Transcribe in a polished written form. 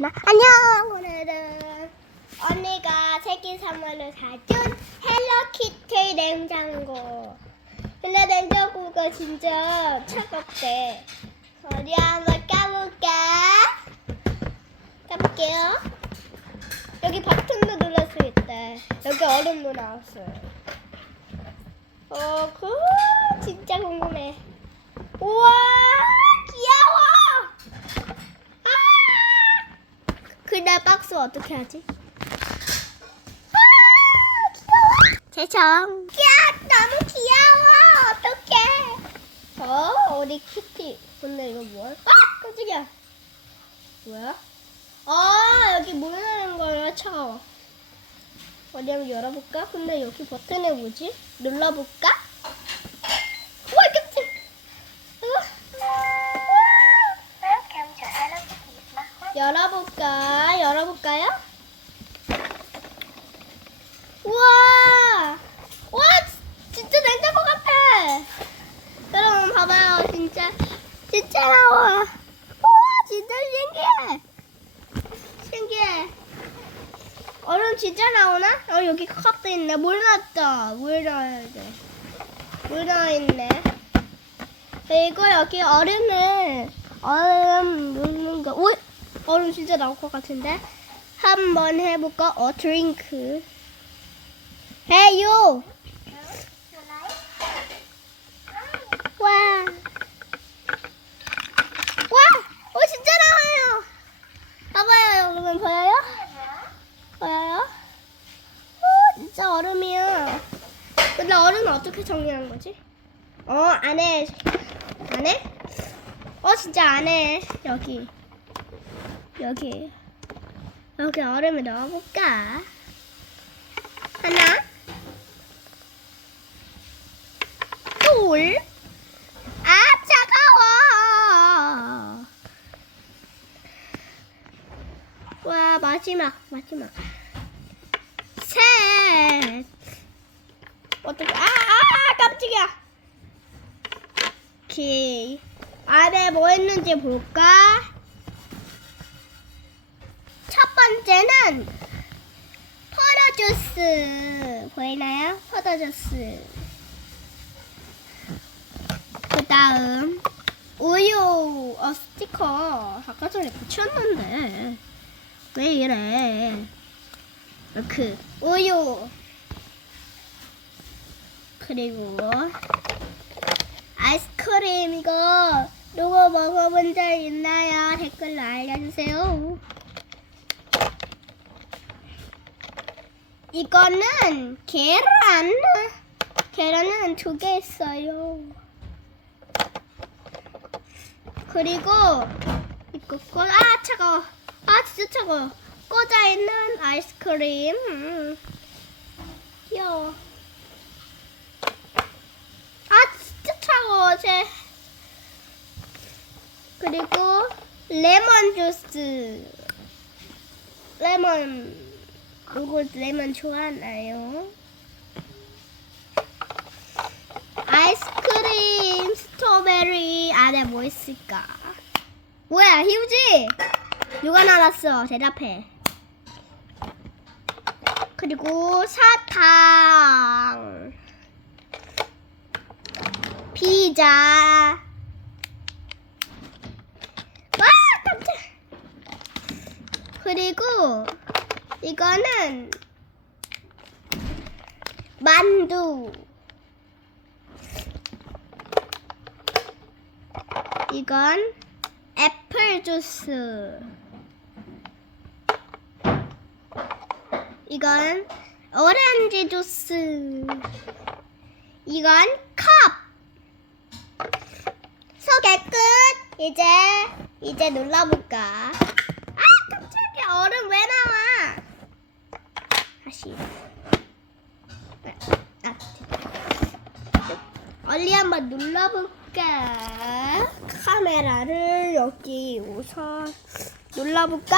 안녕. 오늘은 언니가 생일 선물로 사준 헬로키티 냉장고. 근데 냉장고가 진짜 차갑대. 어디 한번 까볼게요. 여기 버튼도 눌릴 수 있대. 여기 얼음도 나왔어요. 진짜 궁금해. 우와, 귀여워. 근데 박스 어떻게 하지? 귀여워. 제정. 야, 너무 귀여워. 어떡해. 우리 키티. 근데 이거 뭐야? 깜짝이야. 뭐야? 여기 모여있는 거야. 차가워. 어디 한번 열어볼까? 근데 여기 버튼에 뭐지? 눌러볼까? 우와, 깜짝. 열어볼까요? 우와! 와, 진짜 냉장고 같아! 여러분, 봐봐요. 진짜 나와. 우와, 진짜 신기해. 얼음 진짜 나오나? 여기 컵도 있네. 물 넣었다. 물 넣어야 돼. 물 넣어있네. 그리고 여기 얼음 넣는 거. 오! 얼음 진짜 나올 것 같은데? 한번 해볼까? 드링크. 해요! 와! 진짜 나와요! 봐봐요, 여러분. 보여요? 진짜 얼음이야. 근데 얼음은 어떻게 정리하는 거지? 안에? 진짜 안에. 여기 얼음을 넣어볼까? 하나, 둘, 차가워. 와, 마지막. 셋. 어떻게? 깜짝이야. 오케이. 안에 뭐 있는지 볼까? 첫 번째는 포도주스. 보이나요? 포도주스. 그 다음 우유. 스티커 아까 전에 붙였는데 왜 이래? 우유. 그리고 아이스크림. 이거 누구 먹어본 적 있나요? 댓글로 알려주세요. 이거는 계란은 2개 있어요. 그리고 이거 차가워. 진짜 차가워. 꽂아있는 아이스크림. 귀여워. 진짜 차가워. 그리고 레몬 주스. 이거 레몬 좋아하나요? 아이스크림 스트로베리. 안에 뭐 있을까? 뭐야, 휴지? 누가 나왔어? 대답해. 그리고 사탕, 피자. 와, 깜짝. 그리고 이거는 만두. 이건 애플 주스. 이건 오렌지 주스. 이건 컵. 소개 끝. 이제 눌러볼까? 깜짝이야. 얼음 왜 나와? 다시. 얼리 한번 눌러볼까? 카메라를 여기 우선 눌러볼까?